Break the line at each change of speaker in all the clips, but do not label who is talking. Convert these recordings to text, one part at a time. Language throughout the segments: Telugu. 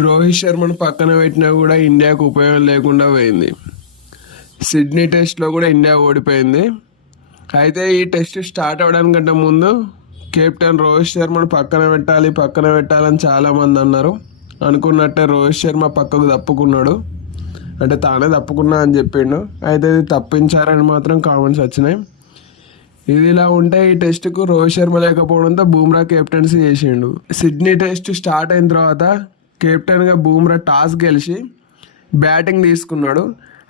రోహిత్ శర్మను పక్కన పెట్టినా కూడా ఇండియాకు ఉపయోగం లేకుండా పోయింది. సిడ్నీ టెస్ట్లో కూడా ఇండియా ఓడిపోయింది. అయితే ఈ టెస్ట్ స్టార్ట్ అవ్వడానికంటే ముందు కెప్టెన్ రోహిత్ శర్మను పక్కన పెట్టాలి పక్కన పెట్టాలని చాలామంది అన్నారు. అనుకున్నట్టే రోహిత్ శర్మ పక్కకు తప్పుకున్నాడు. అంటే తానే తప్పుకున్నా అని చెప్పిండు. అయితే ఇది తప్పించారని మాత్రం కామెంట్స్ వచ్చినాయి. ఇది ఇలా ఉంటే ఈ టెస్ట్కు రోహిత్ శర్మ లేకపోవడంతో బూమ్రా కెప్టెన్సీ చేసిండు. సిడ్నీ టెస్ట్ స్టార్ట్ అయిన తర్వాత కెప్టెన్గా బూమ్రా టాస్ గెలిచి బ్యాటింగ్ తీసుకున్నాడు.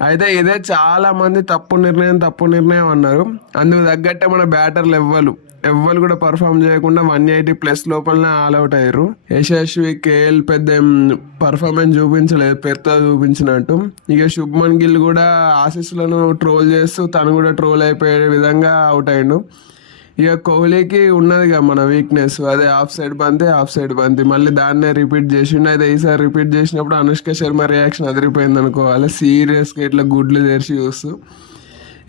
అయితే ఇదే చాలా మంది తప్పు నిర్ణయం తప్పు నిర్ణయం అన్నారు. అందుకు తగ్గట్టే మన బ్యాటర్లు ఎవ్వరు ఎవ్వరు కూడా పర్ఫామ్ చేయకుండా వన్ ఎయిటీ ప్లస్ లోపలనే ఆల్ అవుట్ అయ్యారు. యశస్వి కేఎల్ పెద్ద పర్ఫార్మెన్స్ చూపించలేదు పెద్ద చూపించినట్టు. ఇక శుభ్మన్ గిల్ కూడా ఆశీస్సులను ట్రోల్ చేస్తూ తను కూడా ట్రోల్ అయిపోయే విధంగా అవుట్ అయ్యిండు. ఇక కోహ్లీకి ఉన్నదిగా మన వీక్నెస్ అదే ఆఫ్ సైడ్ బంతి ఆఫ్ సైడ్ బంతి. మళ్ళీ దాన్నే రిపీట్ చేసిండు. అయితే ఈసారి రిపీట్ చేసినప్పుడు అనుష్క శర్మ రియాక్షన్ అదిరిపోయింది అనుకోవాలి సీరియస్గా ఇట్లా గుడ్లు తెరిచి చూస్తూ.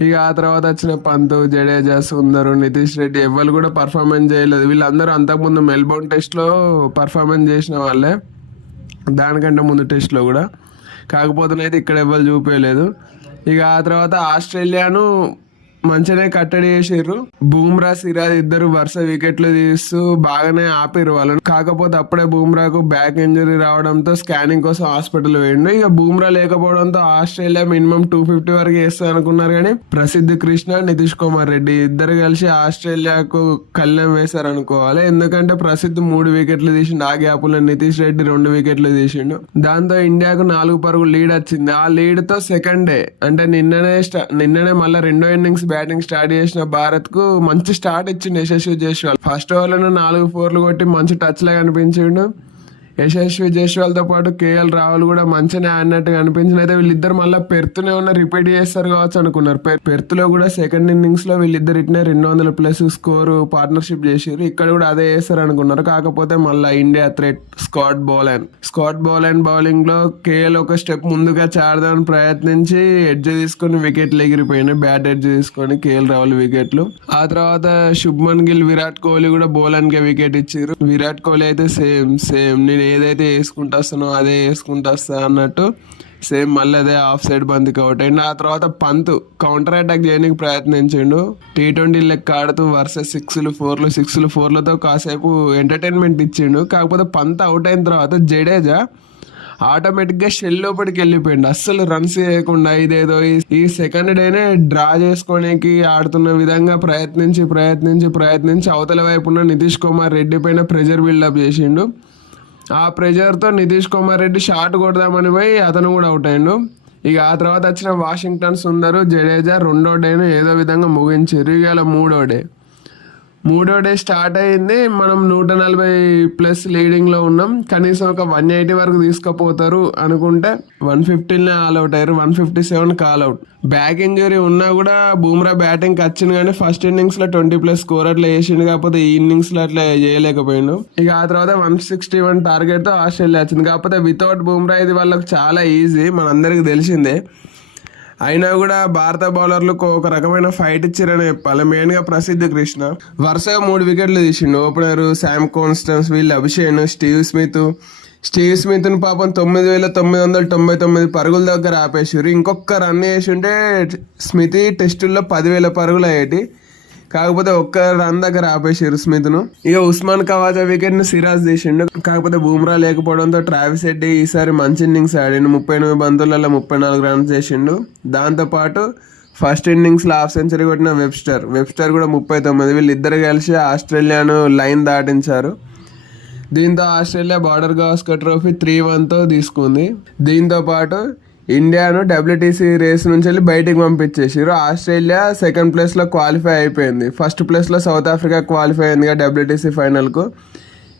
ఇక ఆ తర్వాత వచ్చిన పంతు జడేజా సుందరు నితీష్ రెడ్డి ఎవరు కూడా పర్ఫార్మెన్స్ చేయలేదు. వీళ్ళందరూ అంతకుముందు మెల్బోర్న్ టెస్ట్లో పర్ఫార్మెన్స్ చేసిన వాళ్ళే. దానికంటే ముందు టెస్ట్లో కూడా. కాకపోతేనైతే ఇక్కడ ఎవరు చూపించలేదు ఇక ఆ తర్వాత ఆస్ట్రేలియాను మంచిగానే కట్టడి చేసారు బూమ్రా సిరాజ్ ఇద్దరు వరుస వికెట్లు తీస్తూ బాగానే ఆపిరు వాళ్ళని. కాకపోతే అప్పుడే బూమ్రాకు బ్యాక్ ఇంజరీ రావడంతో స్కానింగ్ కోసం హాస్పిటల్ వేయండు ఇక బూమ్రా లేకపోవడంతో ఆస్ట్రేలియా మినిమం టూ ఫిఫ్టీ వరకు వేస్తా అనుకున్నారు కానీ ప్రసిద్ధి కృష్ణ నితీష్ కుమార్ రెడ్డి ఇద్దరు కలిసి ఆస్ట్రేలియాకు కళ్యాణం వేశారు అనుకోవాలి. ఎందుకంటే ప్రసిద్ధి మూడు వికెట్లు తీసిండు. ఆ గ్యాప్లో నితీష్ రెడ్డి రెండు వికెట్లు తీసిండు. దాంతో ఇండియాకు నాలుగు పరుగు లీడ్ వచ్చింది. ఆ లీడ్తో సెకండ్ డే అంటే నిన్ననే నిన్ననే మళ్ళీ రెండో ఇన్నింగ్స్ బ్యాటింగ్ స్టార్ట్ చేసిన భారత్కు మంచి స్టార్ట్ ఇచ్చిండు యశస్వి జైస్వాల్ ఫస్ట్ ఓవర్లో నాలుగు ఫోర్లు కొట్టి మంచి టచ్ లాగా అనిపించిండు. యశస్వి జైస్వాల్తో పాటు కేఎల్ రాహుల్ కూడా మంచినే ఆడినట్టుగా అనిపించింది. అయితే వీళ్ళిద్దరు మళ్ళీ పెర్త్నే ఉన్న రిపీట్ చేస్తారు కావచ్చు అనుకున్నారు. పెర్త్లో కూడా సెకండ్ ఇన్నింగ్స్లో వీళ్ళిద్దరు ఇట్నే రెండు వందల ప్లస్ స్కోర్ పార్ట్నర్షిప్ చేసారు ఇక్కడ కూడా అదే చేస్తారు అనుకున్నారు. కాకపోతే మళ్ళీ India threat Scott Boland Scott Boland బౌలింగ్లో కేఎల్ ఒక స్టెప్ ముందుగా చాడదామని ప్రయత్నించి ఎడ్జ్ తీసుకొని వికెట్లు ఎగిరిపోయినాయి. బ్యాట్ ఎడ్జ్ తీసుకొని కేఎల్ రాహుల్ వికెట్లు ఆ తర్వాత శుభ్మన్ గిల్ విరాట్ కోహ్లీ కూడా బౌలన్ కే వికెట్ ఇచ్చారు విరాట్ కోహ్లీ అయితే సేమ్ సేమ్. నేను ఏదైతే వేసుకుంటూ వస్తానో అదే వేసుకుంటూ వస్తా అన్నట్టు సేమ్ మళ్ళీ అదే ఆఫ్ సైడ్ బంతికి అవుట్ అయింది ఆ తర్వాత పంత్ కౌంటర్ అటాక్ చేయడానికి ప్రయత్నించిండు. టీ ట్వంటీ లెక్క ఆడుతూ వరుస సిక్స్లు ఫోర్లు సిక్స్లు ఫోర్లతో కాసేపు ఎంటర్టైన్మెంట్ ఇచ్చిండు. కాకపోతే పంత్ అవుట్ అయిన తర్వాత జడేజా ఆటోమేటిక్గా షెల్ లోపలికి వెళ్ళిపోయింది అస్సలు రన్స్ చేయకుండా ఇదేదో ఈ- ఈ సెకండ్ డేనే డ్రా చేసుకోనికి ఆడుతున్న విధంగా ప్రయత్నించి ప్రయత్నించి ప్రయత్నించి అవతల వైపున నితీష్ కుమార్ రెడ్డి పైన ప్రెజర్ బిల్డప్ చేసిండు. ఆ ప్రెజర్తో నితీష్ కుమార్ రెడ్డి షాట్ కొడదామని పోయి అతను కూడా అవుట్ అయ్యిండు. ఇక ఆ తర్వాత వచ్చిన వాషింగ్టన్ సుందరు జడేజా రెండో డేను ఏదో విధంగా ముగించారు ఇవాళ మూడో డే మూడో డే స్టార్ట్ అయింది. మనం నూట నలభై ప్లస్ లీడింగ్లో ఉన్నాం. కనీసం ఒక వన్ ఎయిటీ వరకు తీసుకుపోతారు అనుకుంటే వన్ ఫిఫ్టీనే ఆల్ అవుట్ అయ్యారు. One fifty seven all out. Back injury ఉన్నా కూడా బూమ్రా బ్యాటింగ్ వచ్చింది కానీ ఫస్ట్ ఇన్నింగ్స్లో ట్వంటీ ప్లస్ స్కోర్ అట్లా వేసిండు కాకపోతే ఈ ఇన్నింగ్స్లో అట్లా చేయలేకపోయిండు. ఇక ఆ తర్వాత వన్ సిక్స్టీ వన్ టార్గెట్తో ఆస్ట్రేలియా వచ్చింది. కాకపోతే వితౌట్ బూమ్రా ఇది వాళ్ళకి చాలా ఈజీ మనందరికీ తెలిసిందే. అయినా కూడా భారత బౌలర్లకు ఒక రకమైన ఫైట్ ఇచ్చారని చెప్పాలి. మెయిన్గా ప్రసిద్ధ కృష్ణ. వరుసగా మూడు వికెట్లు తీసిండు. ఓపెనర్ శామ్ కాన్స్టన్స్ వీళ్ళు అభిషేక్ స్టీవ్ స్మిత్ స్టీవ్ స్మిత్ని పాపం తొమ్మిది వేల తొమ్మిది వందల తొంభై తొమ్మిది పరుగుల దగ్గర ఆపేసారు ఇంకొక రన్ చేసి ఉంటే స్మితి టెస్టుల్లో పదివేల పరుగులు అయ్యేటి. కాకపోతే ఒక్క రన్ దగ్గర ఆపేసారు స్మిత్ను. ఇక ఉస్మాన్ కవాజా వికెట్ను సిరాజ్ తీసిండు కాకపోతే బూమ్రా లేకపోవడంతో ట్రావిస్ రెడ్డి ఈసారి మంచి ఇన్నింగ్స్ ఆడిండు. ముప్పై ఎనిమిది బంతులలో ముప్పై నాలుగు రన్స్ చేసిండు. దాంతో పాటు ఫస్ట్ ఇన్నింగ్స్లో హాఫ్ సెంచరీ కొట్టిన వెబ్స్టర్. వెబ్స్టర్ కూడా ముప్పై తొమ్మిది. వీళ్ళిద్దరు కలిసి ఆస్ట్రేలియాను లైన్ దాటించారు. దీంతో Australia Border Gavaskar trophy three వన్తో తీసుకుంది. దీంతో పాటు ఇండియాను డబ్ల్యూటీసీ రేస్ నుంచి వెళ్ళి బయటికి పంపించేసారు ఆస్ట్రేలియా సెకండ్ ప్లేస్లో క్వాలిఫై అయిపోయింది. ఫస్ట్ ప్లేస్లో సౌత్ ఆఫ్రికా క్వాలిఫై అయిందిగా డబ్ల్యూటీసీ ఫైనల్కు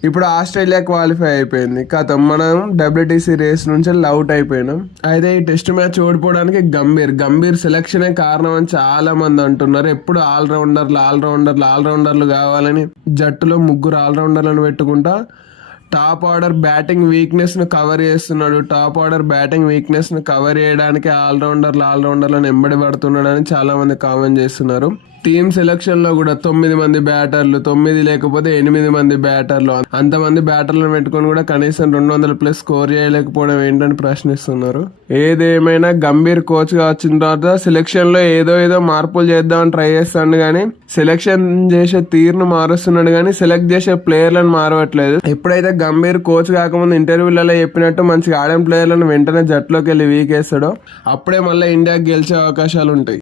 ఇప్పుడు ఆస్ట్రేలియా క్వాలిఫై అయిపోయింది. కథం మనం డబ్ల్యూటీసీ రేస్ నుంచి వెళ్ళి అవుట్ అయిపోయినాం. అయితే ఈ టెస్ట్ మ్యాచ్ ఓడిపోవడానికి గంభీర్ గంభీర్ సెలక్షనే కారణం అని చాలా మంది అంటున్నారు. ఎప్పుడు ఆల్రౌండర్లు ఆల్రౌండర్లు ఆల్రౌండర్లు కావాలని జట్టులో ముగ్గురు ఆల్రౌండర్లను పెట్టుకుంటా టాప్ ఆర్డర్ బ్యాటింగ్ వీక్నెస్ను కవర్ చేస్తున్నాడు. టాప్ ఆర్డర్ బ్యాటింగ్ వీక్నెస్ను కవర్ చేయడానికి ఆల్రౌండర్లు ఆల్రౌండర్లను ఎంబడి పడుతున్నాడని చాలా మంది కామెంట్ చేస్తున్నారు. టీమ్ సెలక్షన్లో కూడా తొమ్మిది మంది బ్యాటర్లు తొమ్మిది లేకపోతే ఎనిమిది మంది బ్యాటర్లు. అంతమంది బ్యాటర్లను పెట్టుకొని కూడా కనీసం రెండు వందల ప్లస్ స్కోర్ చేయలేకపోవడం ఏంటని ప్రశ్నిస్తున్నారు. ఏదేమైనా గంభీర్ కోచ్గా వచ్చిన తర్వాత సెలక్షన్లో ఏదో ఏదో మార్పులు చేద్దామని ట్రై చేస్తాడు కానీ సెలక్షన్ చేసే తీరును మారుస్తున్నాడు కానీ సెలెక్ట్ చేసే ప్లేయర్లను మారవట్లేదు. ఎప్పుడైతే గంభీర్ కోచ్ కాకముందు ఇంటర్వ్యూలలో చెప్పినట్టు మంచిగా ఆడిన ప్లేయర్లను వెంటనే జట్టులోకి వెళ్ళి వీకేస్తాడో అప్పుడే మళ్ళీ ఇండియా గెలిచే అవకాశాలు ఉంటాయి